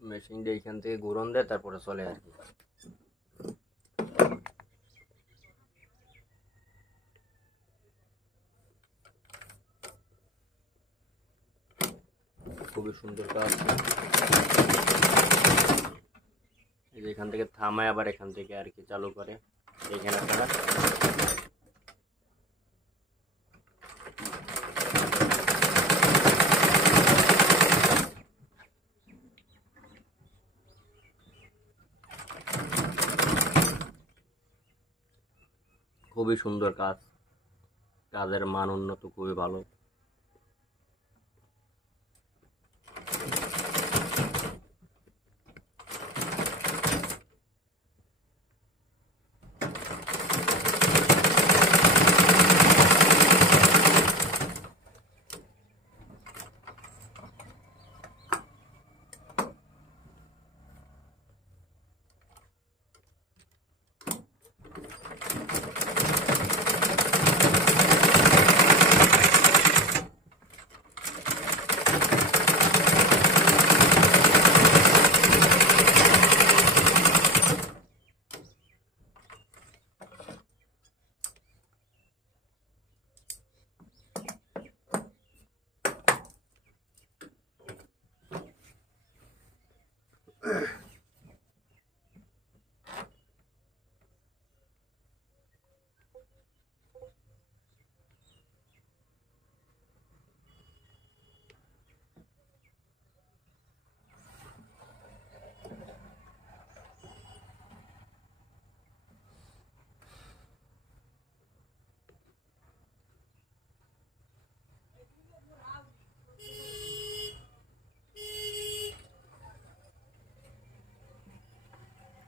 মেশিনটা এখান থেকে ঘুরন দেয়, তারপরে চলে আর কি। খুবই সুন্দর কাজ। এখান থেকে থামায় আবার এখান থেকে আর কি চালু করে, এখানে আপনারা খুবই সুন্দর কাজ, কাজের মান উন্নত খুবই ভালো।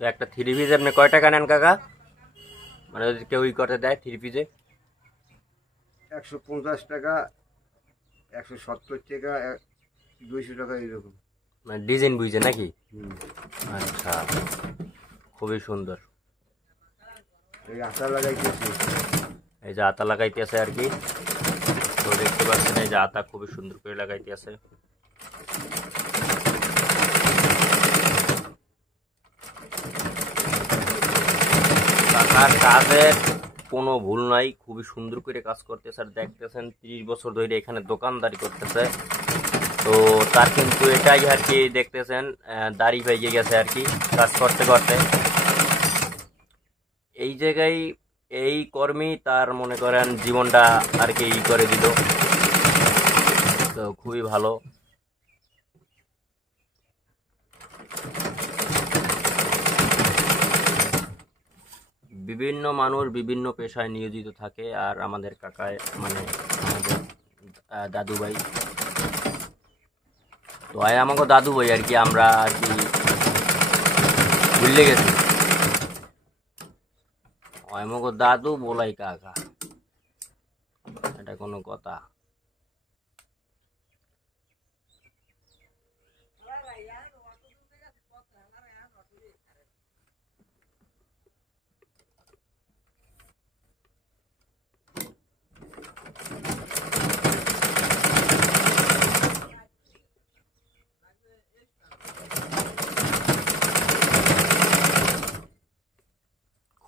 তো একটা থ্রি পিস আপনি কয় টাকা নেন কাকা? মানে যদি কেউ করতে দেয় থ্রি পিসে? 150 টাকা, 170 টাকা, 200 টাকা এরকম। মানে ডিজাইন বুঝছে নাকি? আচ্ছা, খুবই সুন্দর। এই আটা লাগাইতেছি, এই যে আতা লাগাইতেছে আর কি। তো দেখতে পাচ্ছেন এই যে আতা খুবই সুন্দর করে লাগাইতেছে। কাকার কাজের কোনো ভুল নাই, খুবই সুন্দর করে কাজ করতেছে। আর দেখতেছেন 30 বছর ধরে এখানে দোকানদারি করতেছে। তো তার কিন্তু এটাই আর কি দেখতেছেন দাড়ি পাইয়ে গেছে আর কি কাজ করতে করতে। এই জায়গায় এই কর্মী তার মনে করেন জীবনটা আর কি করে দিল। তো খুবই ভালো। বিভিন্ন মানুষ বিভিন্ন পেশায় নিয়োজিত থাকে, আর আমাদের কাকায় মানে আমাদের দাদু ভাই, তো আমাকে দাদু ভাই আর কি, আমরা আর কি ভুলে গেছি। আমাকে দাদু বলাই কাকা, এটা কোনো কথা?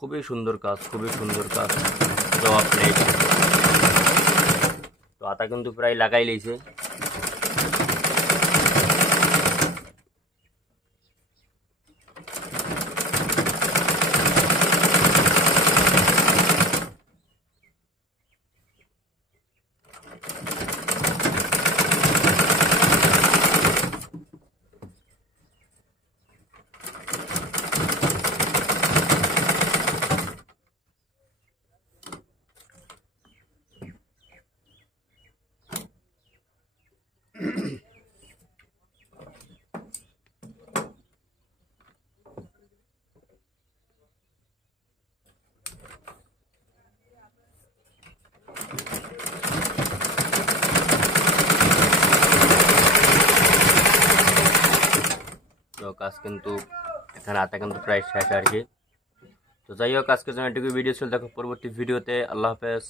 খুবই সুন্দর কাজ, খুবই সুন্দর কাজ। জবাব নেই। তো আতা কিন্তু প্রায় লাগাই লইছে। কাজ কিন্তু এখানে আতা কিন্তু প্রায় শেষ আর কি। তো যাই হোক, আজকের জন্য এটুকু ভিডিও ছিল। দেখো পরবর্তী ভিডিওতে। আল্লাহ হাফেজ।